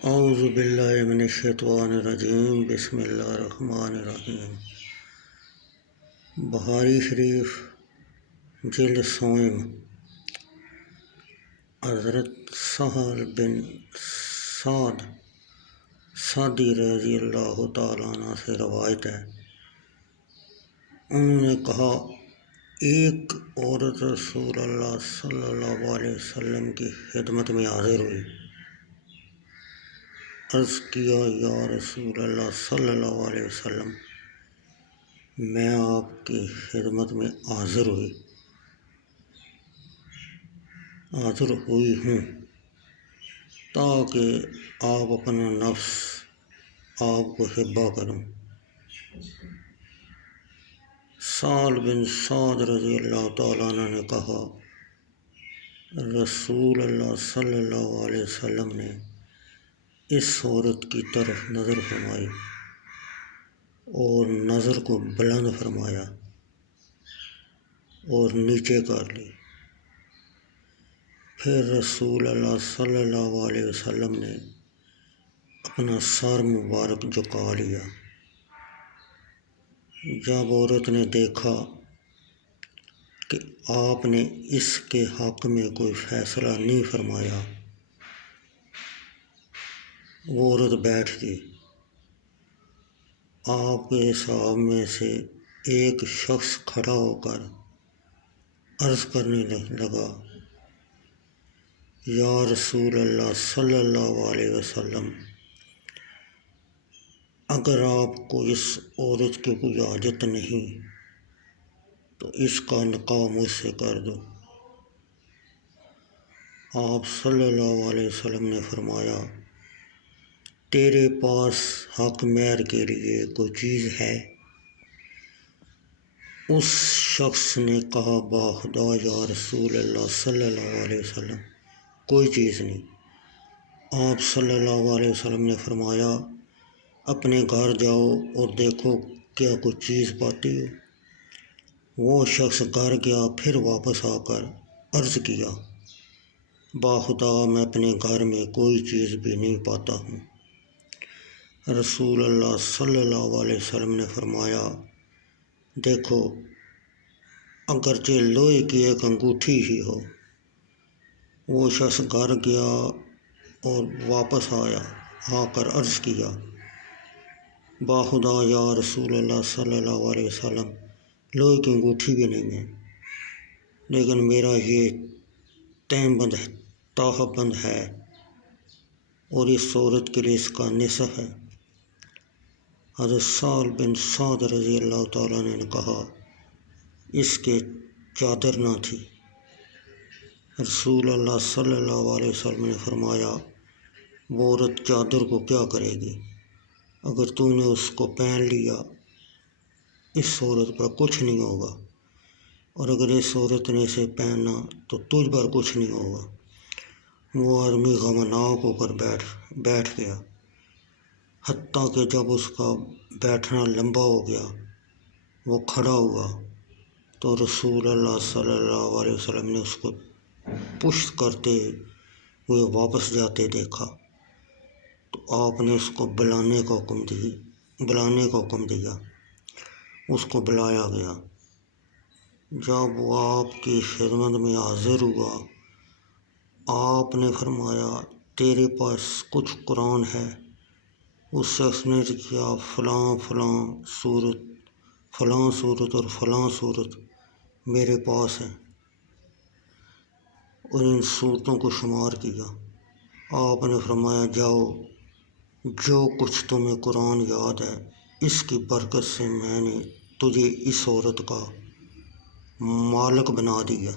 اعوذ باللہ من الشیطان الرجیم بسم اللہ الرحمن الرحیم۔ بخاری شریف جلد سوم، حضرت سہل بن سعد سعدی رضی اللہ تعالیٰ عنہ سے روایت ہے، انہوں نے کہا ایک عورت رسول اللہ صلی اللہ علیہ وسلم کی خدمت میں حاضر ہوئی۔ عرض کیا یا رسول اللہ صلی اللہ علیہ وسلم، میں آپ کی خدمت میں حاضر ہوئی ہوں تاکہ آپ اپنا نفس آپ کو حبا کروں۔ سہل بن سعد رضی اللہ تعالیٰ عنہ نے کہا رسول اللہ صلی اللہ علیہ وسلم نے اس عورت کی طرف نظر فرمائی اور نظر کو بلند فرمایا اور نیچے کر لی۔ پھر رسول اللہ صلی اللہ علیہ وسلم نے اپنا سر مبارک جھکا لیا۔ جب عورت نے دیکھا کہ آپ نے اس کے حق میں کوئی فیصلہ نہیں فرمایا، وہ عورت بیٹھ گئی۔ آپ کے اصحاب میں سے ایک شخص کھڑا ہو کر عرض کرنے لگا یا رسول اللہ صلی اللہ علیہ وسلم، اگر آپ کو اس عورت کی کوئی حاجت نہیں تو اس کا نکاح مجھ سے کر دو۔ آپ صلی اللہ علیہ وسلم نے فرمایا تیرے پاس حق مہر کے لیے کوئی چیز ہے؟ اس شخص نے کہا باخدا یا رسول اللہ صلی اللہ علیہ وسلم، کوئی چیز نہیں۔ آپ صلی اللہ علیہ وسلم نے فرمایا اپنے گھر جاؤ اور دیکھو کیا کوئی چیز پاتی ہو۔ وہ شخص گھر گیا، پھر واپس آ کر عرض کیا باخدا میں اپنے گھر میں کوئی چیز بھی نہیں پاتا ہوں۔ رسول اللہ صلی اللہ علیہ وسلم نے فرمایا دیکھو اگرچہ لوہے کی ایک انگوٹھی ہی ہو۔ وہ شخص گھر گیا اور واپس آ کر عرض کیا باخدا یا رسول اللہ صلی اللہ علیہ وسلم، لوہے کی انگوٹھی بھی نہیں ہے، لیکن میرا یہ تحف بند ہے اور اس عورت کے لیے اس کا نصف ہے۔ حضرت سہل بن سعد رضی اللہ تعالیٰ نے کہا اس کے چادر نہ تھی۔ رسول اللہ صلی اللہ علیہ وسلم نے فرمایا وہ عورت چادر کو کیا کرے گی؟ اگر تو نے اس کو پہن لیا اس عورت پر کچھ نہیں ہوگا، اور اگر اس عورت نے اسے پہنا تو تجھ پر کچھ نہیں ہوگا۔ وہ آدمی غمناک ہو کر بیٹھ گیا، حتیٰ کہ جب اس کا بیٹھنا لمبا ہو گیا وہ کھڑا ہوا تو رسول اللہ صلی اللہ علیہ وسلم نے اس کو پشت کرتے ہوئے واپس جاتے دیکھا تو آپ نے اس کو بلانے کا حکم دیا۔ اس کو بلایا گیا۔ جب وہ آپ کی خدمت میں حاضر ہوا، آپ نے فرمایا تیرے پاس کچھ قرآن ہے؟ اس شخص نے کیا فلاں صورت اور فلاں صورت میرے پاس ہے، اور ان صورتوں کو شمار کیا۔ آپ نے فرمایا جاؤ، جو کچھ تمہیں قرآن یاد ہے اس کی برکت سے میں نے تجھے اس عورت کا مالک بنا دیا۔